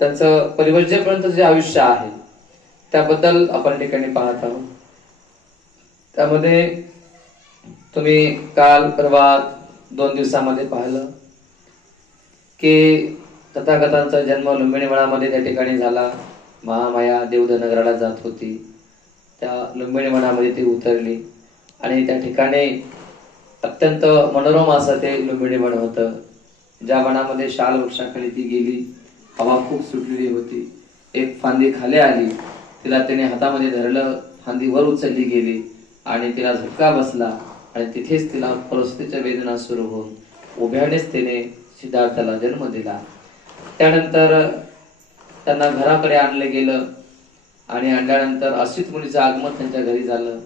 त्यांचं परिवर्जनापर्यंत जे आयुष्य आहे त्याबद्दल आपण ठिकाणी पाहत आहोत। त्यामध्ये तुम्ही काल परवा 2 दिवसामध्ये पाहिलं की तथागतांचा जन्म लुंबिनी वनामध्ये त्या ठिकाणी झाला। महामाया देवधनगराला जात होती, त्या लुंबिनी वनामध्ये ती उतरली आणि त्या ठिकाणी अत्यंत मनोरम असं ते लुंबिनी वन होतं, ज्या वनामध्ये शाल वृक्षाखाली ती गेली। हवा खूप सुटलेली होती, एक फांदी खाली आली, तिला तिने हातामध्ये धरलं, फांदी वर उचलली गेली आणि तिला झटका बसला आणि तिथेच तिला परिस्थितीच्या वेदना सुरू होऊन उभ्यानेच तिने सिद्धार्थाला जन्म दिला। त्यानंतर त्यांना घराकडे आणले गेलं आणि आणल्यानंतर असित मुनीचं आगमन त्यांच्या घरी झालं।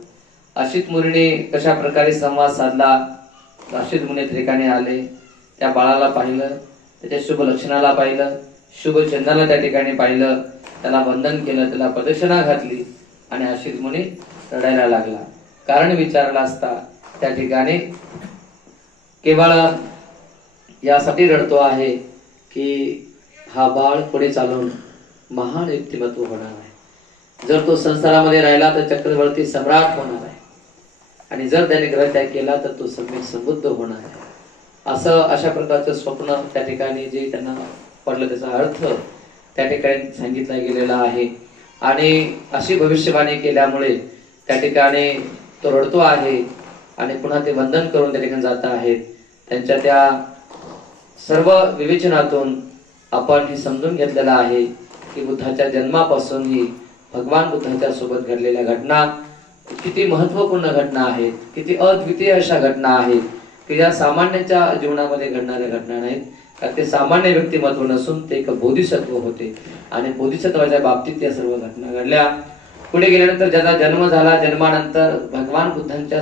असित मुनीने कशा प्रकारे संवाद साधला, असित मुनी ठिकाणी आले, त्या बाळाला पाहिलं, त्याच्या शुभ लक्षणाला पाहिलं, शुभ चिन्हाला त्या ठिकाणी पाहिलं, त्याला वंदन केलं, त्याला प्रदक्षिणा घातली आणि असित मुनी रडायला लागला। कारण विचारला असता त्या ठिकाणी केवळ यासाठी रडतो आहे की हा बाळ पुढे चालून महान व्यक्तिमत्व होणार आहे। जर तो संसारामध्ये राहिला तर चक्रवर्ती सम्राट होणार आहे आणि जर त्याने ग्रहत्याग केला तर तो सम्यक समृद्ध होणार आहे। असं अशा प्रकारचं स्वप्न त्या ठिकाणी जे त्यांना पडलं त्याचा अर्थ त्या ठिकाणी सांगितला गेलेला आहे आणि अशी भविष्यवाणी केल्यामुळे त्या ठिकाणी तो रडतो आहे आणि पुन्हा ते वंदन करून त्या ठिकाणी जात आहेत। त्यांच्या त्या सर्व विवेचनातून आपण हे समजून घेतलेलं आहे की बुद्धाच्या जन्मापासून ही भगवान बुद्धाच्या सोबत घडलेल्या घटना किती महत्त्वपूर्ण घटना आहेत, किती अद्वितीय अशा घटना आहेत की ज्या सामान्यांच्या जीवनामध्ये घडणाऱ्या घटना नाहीत, कारण ते सामान्य व्यक्तिमत्व नसून ते एक बोधिसत्व होते आणि बोधिसत्वाच्या बाबतीत या सर्व घटना घडल्या। पुढे गेल्यानंतर ज्याचा जन्म झाला, जन्मानंतर भगवान बुद्धांच्या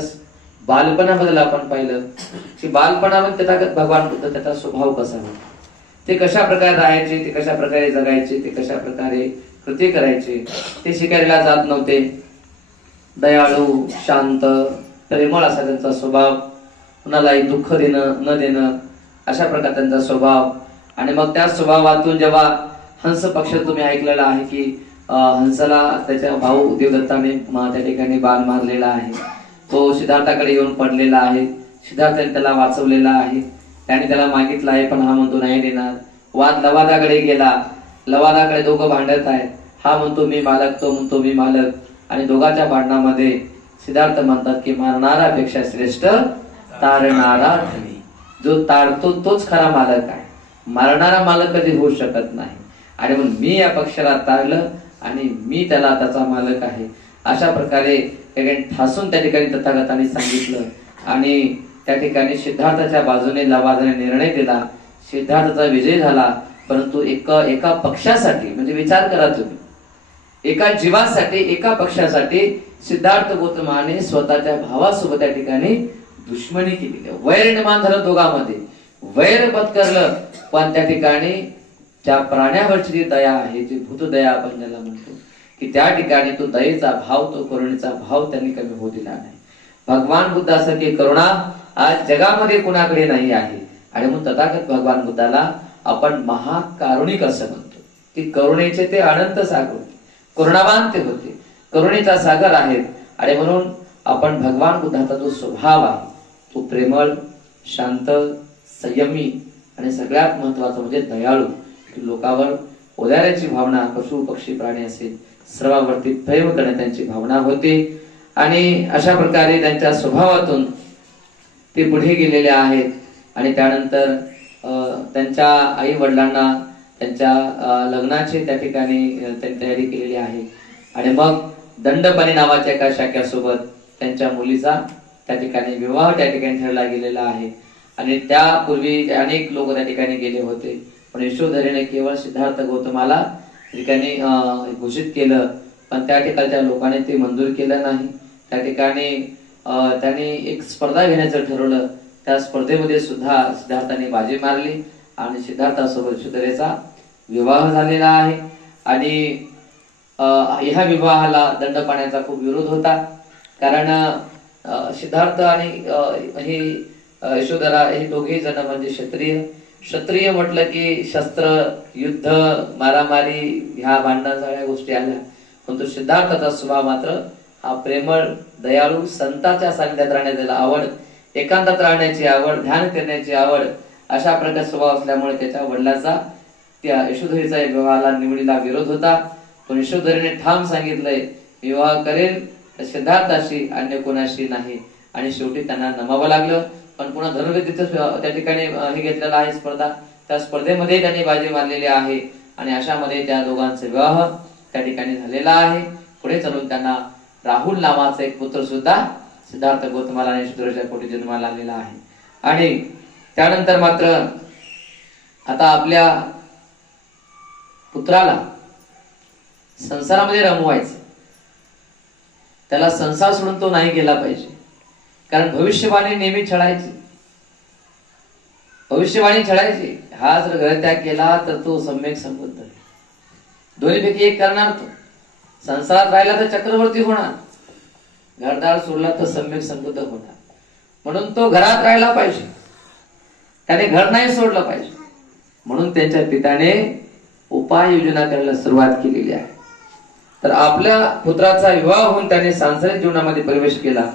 बालपणाबद्दल आपण पाहिलं की बालपणामध्ये तथागत भगवान बुद्ध त्याचा स्वभाव कसा होता, ते कशा प्रकारे राहायचे, ते कशा प्रकारे जगायचे, ते कशा प्रकारे कृती करायचे, ते शिकायला जात नव्हते। दयाळू, शांत, प्रेमळ असा त्यांचा स्वभाव, कुणालाही दुःख देणं न देणं अशा प्रकार त्यांचा स्वभाव। आणि मग त्या स्वभावातून जेव्हा हंस पक्ष तुम्ही ऐकलेला आहे की हंसाला त्याच्या भाऊ देवदत्ताने त्या ठिकाणी बाण मारलेला आहे, तो सिद्धार्थाकडे येऊन पडलेला आहे, सिद्धार्थाने त्याला वाचवलेला आहे, त्याने त्याला मागितलं आहे पण हा म्हणतो नाही देणार। वाद लवादाकडे गेला, लवादाकडे दोघं भांडत आहेत, हा म्हणतो मी मालक, तो म्हणतो मी मालक आणि दोघांच्या भांडणामध्ये सिद्धार्थ म्हणतात की मारणारापेक्षा श्रेष्ठ तारणारा धनी, जो तारतो तोच खरा मालक आहे, मारणारा मालक कधी होऊ शकत नाही आणि म्हणून मी या पक्षाला तारलं आणि मी त्याला त्याचा मालक आहे। अशा प्रकारे ठासून त्या ठिकाणी तथागतांनी सांगितलं आणि त्या ठिकाणी सिद्धार्थाच्या बाजूने लवादाने निर्णय दिला, सिद्धार्थाचा विजय झाला। परंतु एका पक्षासाठी, म्हणजे विचार करा तुम्ही, एका जीवासाठी, एका पक्षासाठी सिद्धार्थ गौतमाने स्वतःच्या भावासोबत त्या ठिकाणी दुश्मनी केली, वैर निर्माण झालं, दोघांमध्ये वैर पत्करलं। पण त्या ठिकाणी ज्या प्राण्यावरची जी दया आहे, जी भूतदया आपण ज्याला म्हणतो की त्या ठिकाणी तो दयेचा भाव, तो करुणेचा भाव त्यांनी कमी होऊ दिला नाही। भगवान बुद्धासारखी करुणा आज जगामध्ये कुणाकडे नाही आहे आणि म्हणून तथागत भगवान बुद्धाला आपण महाकारुणिक असं म्हणतो की करुणेचे ते अनंत सागर, करुणावान ते होते, करुणेचा सागर आहेत आणि म्हणून आपण भगवान बुद्धाचा जो स्वभाव आहे तो प्रेमळ, शांत, संयमी आणि सगळ्यात महत्वाचं म्हणजे दयाळू, लोकांवर उदाऱ्याची भावना, पशु पक्षी प्राणी असेल सर्वांवरती प्रेम करणे त्यांची भावना होती आणि अशा प्रकारे त्यांच्या स्वभावातून ते पुढे गेलेले आहेत। आणि त्यानंतर त्यांच्या आई वडिलांना त्यांच्या लग्नाची त्या ठिकाणी त्यांनी तयारी केलेली आहे आणि मग दंडपाणी नावाच्या एका शाखेसोबत त्यांच्या मुलीचा त्या ठिकाणी विवाह त्या ठिकाणी ठरला गेलेला आहे आणि त्यापूर्वी अनेक लोक त्या ठिकाणी गेले होते, पण यशोधरेने केवळ सिद्धार्थ गौतमाला ठिकाणी घोषित केलं, पण त्या ठिकाणच्या लोकांनी ते मंजूर केलं नाही। त्या ठिकाणी त्यांनी एक स्पर्धा घेण्याचं ठरवलं, त्या स्पर्धेमध्ये सुद्धा सिद्धार्थाने बाजी मारली आणि सिद्धार्थासोबत यशोधरेचा विवाह झालेला आहे आणि ह्या विवाहाला दंडपाण्याचा खूप विरोध होता, कारण सिद्धार्थ आणि हे यशोधरा हे दोघे जण म्हणजे क्षत्रिय, क्षत्रिय म्हटलं की शस्त्र, युद्ध, मारामारी, ह्या भांडणं सगळ्या गोष्टी आल्या, परंतु सिद्धार्थाचा स्वभाव मात्र हा प्रेमळ, दयाळू, संतांच्या सानिध्यात राहण्याची आवड, एकांतात राहण्याची आवड, ध्यान करण्याची आवड, अशा प्रकारचा स्वभाव असल्यामुळे त्याच्या वडिलांचा त्या यशोधरीचा विवाहाला निवडीला विरोध होता. पण यशोधरीने ठाम सांगितलंय, विवाह करेल तर सिद्धार्थाशी, अन्य कोणाशी नाही. आणि शेवटी त्यांना नमावं लागलं. पण पुन्हा धनुर्विद्येचं त्या ठिकाणी हे घेतलेलं आहे स्पर्धा, त्या स्पर्धेमध्ये त्यांनी बाजी मारलेली आहे. आणि अशामध्ये त्या दोघांचा विवाह त्या ठिकाणी झालेला आहे. पुढे चालून त्यांना राहुल नावाचा एक पुत्र सुद्धा सिद्धार्थ गौतमाला आणि यशोधरेच्या पोटी जन्माला आलेला आहे. आणि त्यानंतर मात्र आता आपल्या पुत्राला संसारामध्ये रमवायचं, त्याला संसार सोडून तो नाही गेला पाहिजे. कारण भविष्यवाणी नेहमी छळायची, भविष्यवाणी छळायची. हा जर ग्रहत्याग केला तर तो सम्यक संबुद्ध आहे. दोन्हीपैकी एक करणार तो. संसारात राहिला तर चक्रवर्ती होणार, घरदार सोडला तर सम्यक संबुद्ध होणार. म्हणून तो घरात राहिला पाहिजे, त्याने घर नाही सोडलं पाहिजे. म्हणून त्यांच्या पित्याने उपाययोजना करायला सुरुवात केलेली आहे. तर आपल्या पुत्राचा विवाह होऊन त्याने सांसारिक जीवनामध्ये प्रवेश केला.